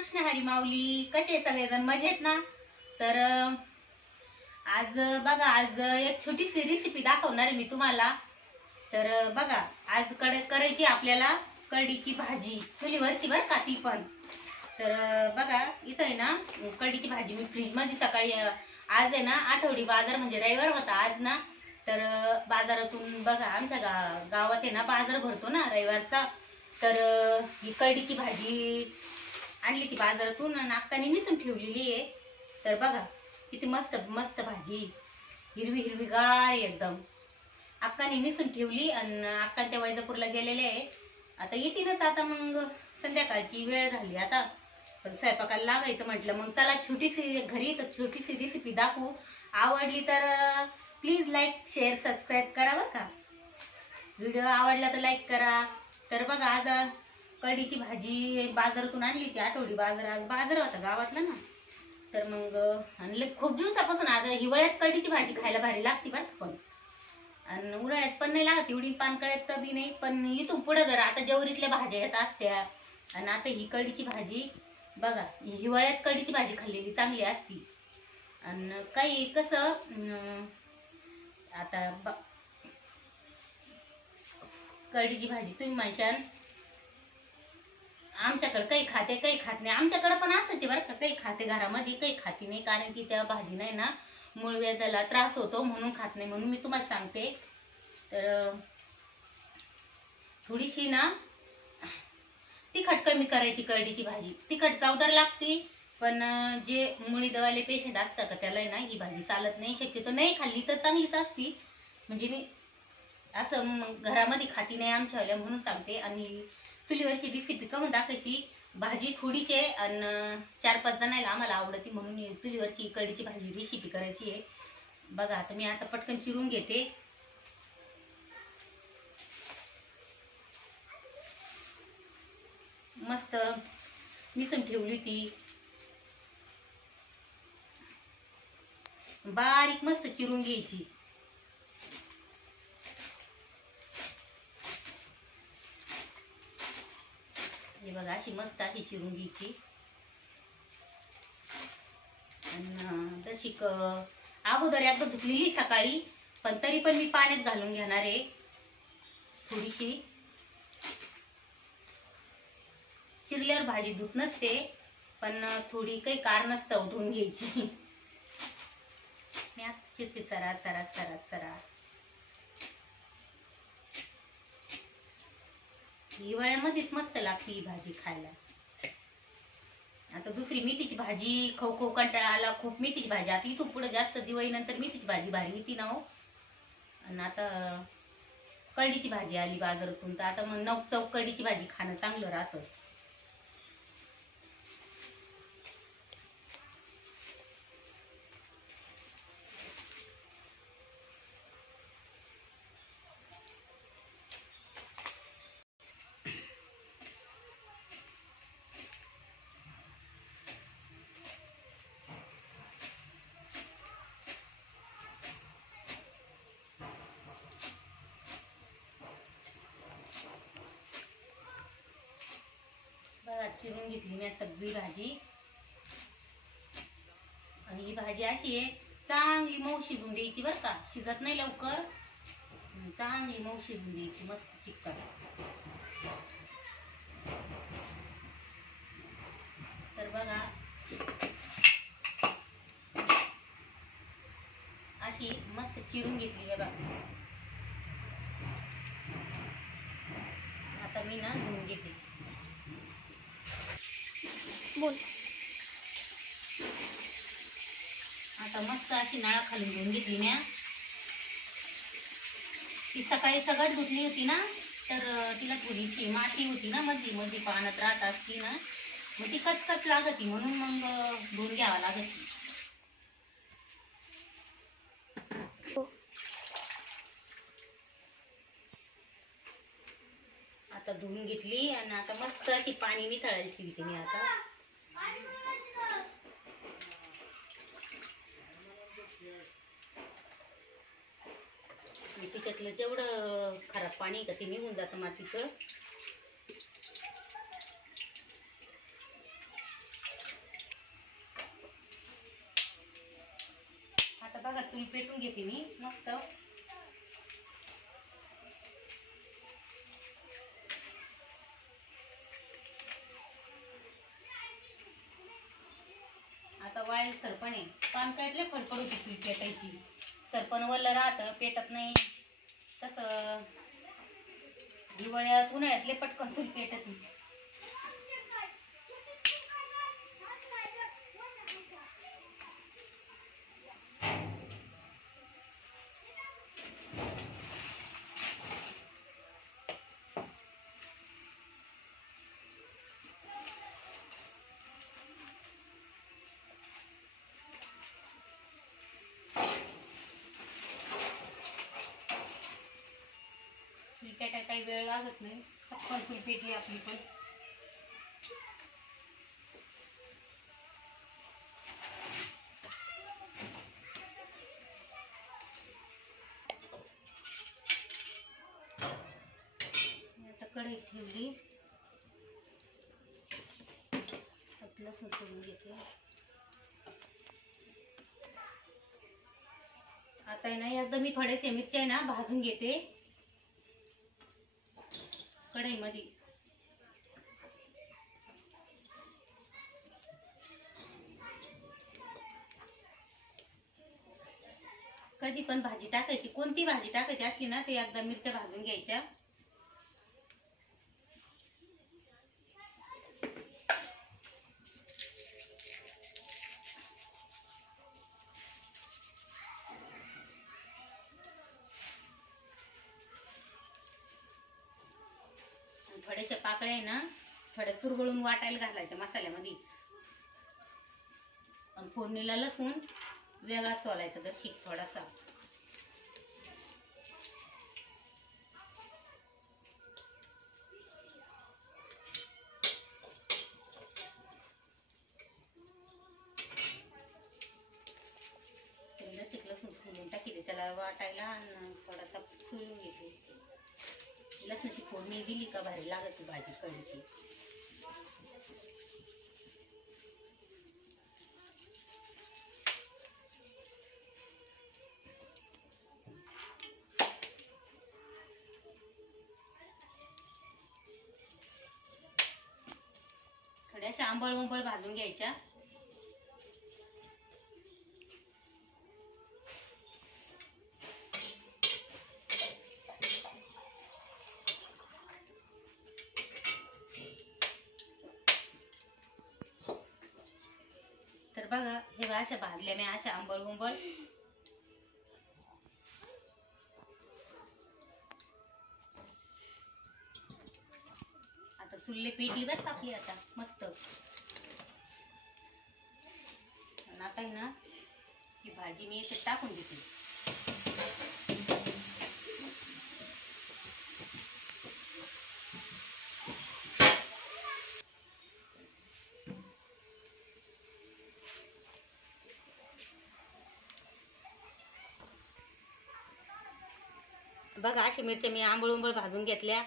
कृष्ण हरी माऊली. कसे सगळेजण मजेत ना? तर आज बघा, आज एक छोटीशी रेसिपी दाखवणार आहे मी तुम्हाला. तर बघा, आज करायची आपल्याला कढीची भाजी, चुलीवरची बरं का ती पण. तर बघा, इथं आहे ना कढीची भाजी मी फ्रीज मध्ये सकाळी, आज आहे ना आठवडी बाजार म्हणजे रविवार होता आज ना. तर बाजारातून बघा, आमच्या गावात आहे ना बाजार भरतो ना रविवारचा. तर ही कढीची भाजी आणली ती बाजारातून आणि अक्काने निसून ठेवलेली आहे. तर बघा किती मस्त मस्त भाजी, हिरवी हिरवीगार एकदम. अक्काने निसून ठेवली आणि अक्का त्या वैजापूरला गेलेले आहे. आता येतीनच आता, मग संध्याकाळची वेळ झाली आता, स्वयंपाकाला लागायचं म्हटलं. मग चला छोटीशी घरी तर छोटीशी रेसिपी दाखवू. आवडली तर प्लीज लाईक शेअर सबस्क्राईब करा बरं का. व्हिडिओ आवडला तर लाईक करा. तर बघा, आज कढीची भाजी बाजारातून आणली ती आठवडी बाजार, आज बाजार होता गावातला ना. तर मग आणले खूप दिवसापासून. आज हिवाळ्यात कढीची भाजी खायला भारी लागते बरं पण, आणि उन्हाळ्यात पण नाही लागत एवढी, पानकळ्यात तर बी नाही. पण इथून पुढे जर आता जेवरीतल्या भाज्या येत असत्या आणि आता ही कढीची भाजी बघा, हिवाळ्यात कढीची भाजी खाल्लेली चांगली असती. आणि काही कसं आता कढीची भाजी तुम्ही म्हणशाल आमच्याकडे काही खाते काही खात नाही. आमच्याकडे पण असंच बरं का, काही खाते घरामध्ये, काही खाती नाही. कारण की त्या भाजी नाही ना मूळव्याधाला त्रास होतो म्हणून खात नाही, म्हणून मी तुम्हाला सांगते. तर थोडीशी ना तिखट कमी करायची कढीची भाजी. तिखट चवदार लागते, पण जे मुळी दवाले पेशंट असतात का त्याला ना ही भाजी चालत नाही. शक्यतो नाही खाल्ली तर चांगलीच असती. म्हणजे मी असं घरामध्ये खाती नाही आमच्यावाल्या म्हणून सांगते. आणि चुलीवरची रेसिपी कमी दाखवायची. भाजी थोडीच आहे आणि 4-5 जणांना आम्हाला आवडती, म्हणून चुलीवरची कढीची भाजी रेसिपी करायची आहे. बघा, आता मी आता पटकन चिरून घेते. मस्त मिसळून ठेवली ती, बारीक मस्त चिरून घ्यायची. हे बघा, अशी मस्त अशी चिरून घ्यायची. आणि तशी अगोदर एकदा धुतलेली सकाळी, पण तरी पण मी पाण्यात घालून घेणार आहे थोडीशी. चिरल्यावर भाजी धुत नसते, पण थोडी काही कारण नसतं धुवून घ्यायची. मी आता चिरते सरा सरा सरा सरा. हिवाळ्यामध्येच मस्त लागते ही भाजी खायला. आता दुसरी मेथीची भाजी खाऊ खाऊ कंटाळा आला, खूप मेथीची भाजी. आता इथून पुढे जास्त दिवाळी नंतर मेथीची भाजी भारी येते ना हो. आणि आता कढीची भाजी आली बाजारातून, तर आता मग नौक चौक कढीची भाजी खाणं चांगलं राहतं. चिरून घेतली मी सगळी भाजी. आणि ही भाजी अशी आहे, चांगली मऊ शिजून द्यायची बरं का, शिजत नाही लवकर. चांगली मऊ शिजून द्यायची, मस्त चिकन. तर बघा, अशी मस्त चिरून घेतली बघा. आता मी ना धुवून घेते. बोल. आता मस्त अशी नाळा खालून धुवून घेतली मी. ती सकाळी सगळं धुतली होती ना, तर तिला थोडीशी माती होती ना मध्ये मध्ये पाण्यात राहत असती ना, मग ती कचकच लागती, म्हणून मग धुवून घ्यावा लागती. आता धुवून घेतली आणि आता मस्त अशी पाणी निथळायला ठेवते मी. आता तिच्यातलं जेवढं खराब पाणी आहे का ते निघून जातं मातीचं. चूल पेटून घेते मी मस्त. आता वाळेल सरपण आहे, पानकळ्यातले फडफड होती चूल पेटायची. सरपण वल्ल राहतं, पेटत नाही. तसं हिवाळ्यात उन्हाळ्यातले पटकन चूल पेटत नाही. पेटायला काही वेळ लागत नाही, पटकन चूल पेटली आपली पण. आता कढई ठेवली, लसूण सोडून घेते. आता आहे ना एकदा मी थोडेसे मिरच्या ना भाजून घेते कढईमध्ये. कधी पण भाजी टाकायची, कोणती भाजी टाकायची असली ना ते एकदा मिरच्या भाजून घ्यायच्या. थोड्याशा पाकळ्या आहे ना थोड्या चुरगळून वाटायला घालायच्या मसाल्यामध्ये. आणि फोडणीला लसूण वेगळा सोलायचा तर शिक थोडासा. लसूण फोडून टाकी त्याला वाटायला आणि थोडासा चुरून घेते. लसणाची फोडणी दिली का भारी लागते भाजी कढीची. थोड्याशा आंबळ उंबळ भाजून घ्यायच्या. तर बघा हे अशा भाजल्या मी अशा आंबळ उंबळ. आता चुल्ले पेटली बस आपली आता मस्त. आता ना ही भाजी मी इथे टाकून देते. बघा अशी मिरच्या मी आंबळ उंबळ भाजून घेतल्या.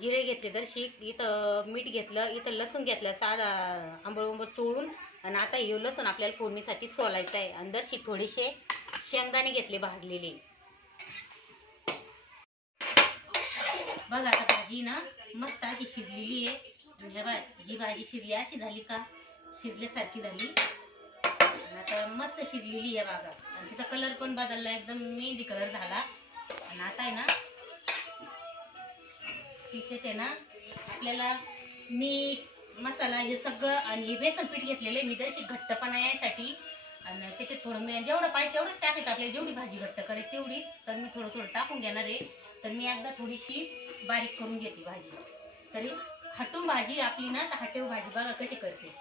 जिरे घेतले दर्शिक, इथं मीठ घेतलं, इथं लसूण घेतलं साधा आंबळ उंबळ चोळून. आणि आता हे लसूण आपल्याला फोडणीसाठी सोलायचं आहे. आणि दर्शिक थोडेसे शेंगदाणे घेतले भाजलेले. बघा आता भाजी ना मस्त अशी शिजलेली आहे. ही भाजी शिजली अशी झाली का शिजल्यासारखी झाली. आता मस्त शिजलेली आहे बघा. आणि तिचा कलर पण बदलला, एकदम मेहंदी कलर झाला. आणि आता आहे ना तिच्यात आहे ना आपल्याला मीठ मसाला हे सगळं आणि हे बेसन पीठ घेतलेले मी तशी घट्टपणा यासाठी. आणि त्याच्यात थोडं जेवढं पाहिजे तेवढंच टाकायचं, आपल्याला जेवढी भाजी घट्ट करायची तेवढी. तर मी थोडं थोडं टाकून घेणार आहे. तर मी एकदा थोडीशी बारीक करून घेते भाजी. तरी हटून भाजी आपली ना तर हटव भाजी बघा कशी करते.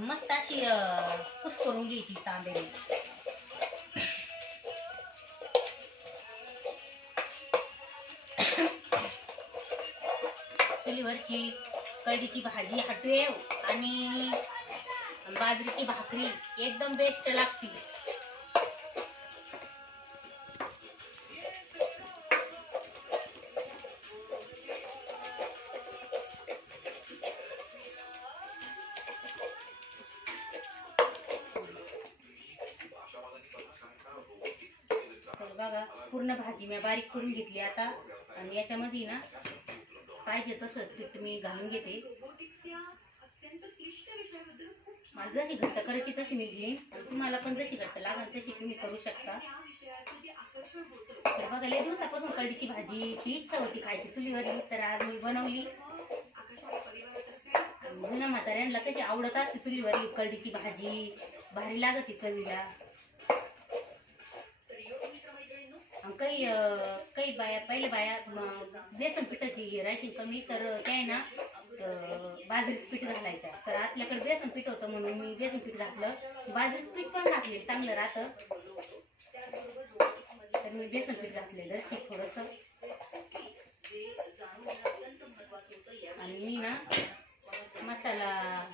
मस्त अशी कुस करून घ्यायची तांबेरी. चुलीवरची कढीची भाजी हटवेव आणि बाजरीची भाकरी एकदम बेस्ट लागते. पूर्ण भाजी मी बारीक करून घेतली आता आणि याच्यामध्ये ना पाहिजे तसं पीठ मी घालून घेते. मला जशी घट्ट करायची तशी मी घेईन, तुम्हाला पण जशी घट्ट लागेल तशी तुम्ही करू शकता. तर बघा लय दिवसापासून कढीची भाजीची इच्छा होती खायची चुलीवरली, तर आज मी बनवली. जुन्या म्हाताऱ्यांना कशी आवडत असते चुलीवरली कढीची भाजी, भारी लागते चवीला. काही काही बाया पहिल्या बाया बेसन पिठाची राहायची कमी, तर ते आहे ना बाजरीचं पीठ घालायचं. तर आपल्याकडे बेसन पीठ होतं म्हणून मी बेसन पीठ घातलं. बाजरीचं पीठ पण घातले चांगलं राहतं, तर मी बेसन पीठ घातलेलं थोडंसं. आणि मी ना मसाला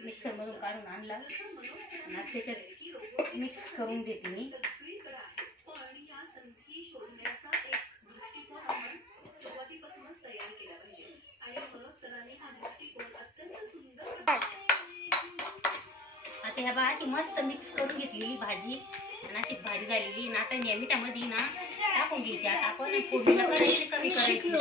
मिक्सर मधून काढून आणला आणि त्याच्यात मिक्स करून घेते मी. आता ह्या बा अशी मस्त मिक्स करून घेतलेली भाजी आणि अशी भाजी झालेली. आता या मिठामध्ये ना टाकून घ्यायची. आता आपण फोडणीला करायची कमी करायची.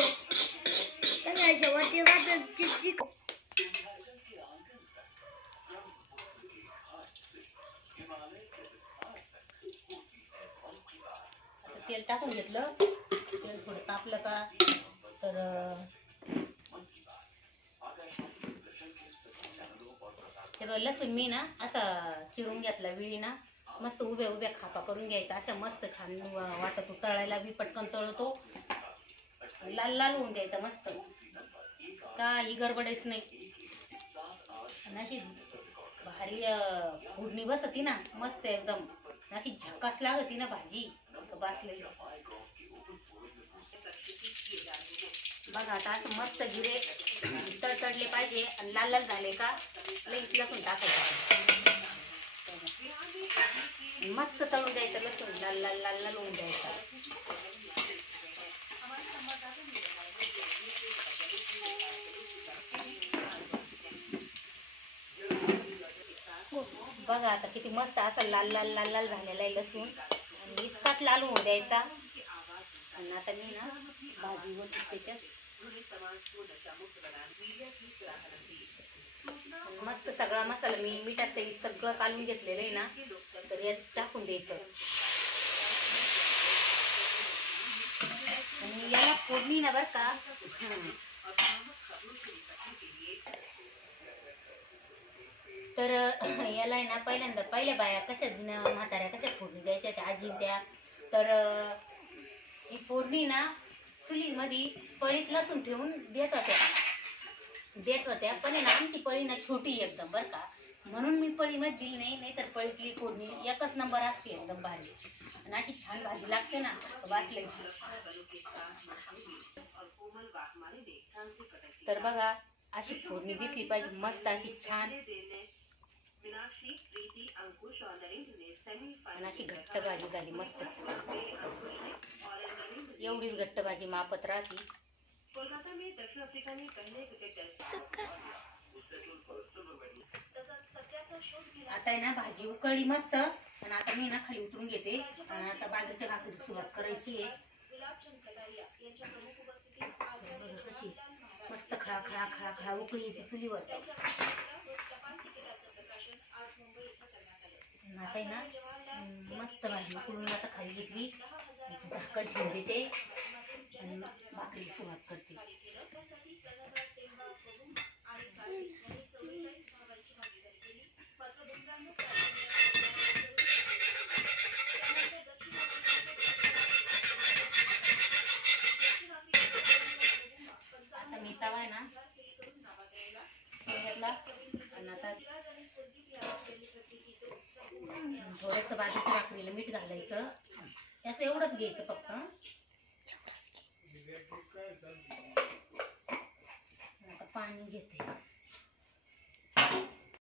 तेल टाकून घेतलं, तेल थोडं तापलं का तर लसूण मी ना असा चिरून घेतला विळी ना, मस्त उभ्या उभ्या खापा करून घ्यायचा. अशा मस्त छान वाटतो, तळायला बी पटकन तळतो, लाल लाल होऊन द्यायचा मस्त, काही गडबडच नाही. आणि अशी भारी फोडणी बसती ना मस्त एकदम, अशी झकास लागती ना भाजी बासलेली. बघा आता असं मस्त जिरे तडतडले पाहिजे आणि लाल लाल झाले का लगेच लसूण टाकायचं, मस्त तळून द्यायचं. लसूण लाल लाल लाल लाल होऊन द्यायचा. बघा आता किती मस्त असं लाल लाल लाल लाल झालेला आहे लसूण, आणि इतकाच लाल होऊन द्यायचा. आणि आता मी ना भाजी होती त्याच्यात मस्त सगळा मसाला मी मिठात सगळं काढून घेतलेलं आहे ना, तर यात टाकून द्यायचं. आणि याला फोडणी ना बरं का, तर याला आहे ना पहिल्यांदा पहिल्या बाया कशा म्हाताऱ्या कशा फोडणी द्यायच्या त्या आजी त्या, तर ही फोडणी ना चुलीमध्ये पळीत लसूण ठेवून देत होत्या. पण ना आमची पळी ना छोटी एकदम बरं का, म्हणून मी पळीमध्ये दिली नाही, नाहीतर पळीतली फोडणी एकच नंबर असते एकदम भाजी, आणि अशी छान भाजी लागते ना बासलेची. तर बघा अशी फोडणी दिसली पाहिजे मस्त अशी छान, आणि अशी घट्ट भाजी झाली मस्त. एवढीच घट्ट भाजी मापत राहती. आता आहे ना भाजी उकळली मस्त, आणि आता मी ना खाली उतरून घेते. आणि आता बाजरीच्या भाकरीची सुरुवात करायची आहे. कशी मस्त खळा खळा खळा खळा उकळी येते चुलीवर. आता ना मस्त भाजी उकळून आता खाली घेतली, झाकण ठेवून देते आणि भाकरीची सुरुवात करते. आता मी तवा आहे ना घेतला, आणि आता थोडंसं बाजरीच्या भाकरीला मीठ घालायचं. असं एवढंच घ्यायचं फक्त. आता पाणी घेते.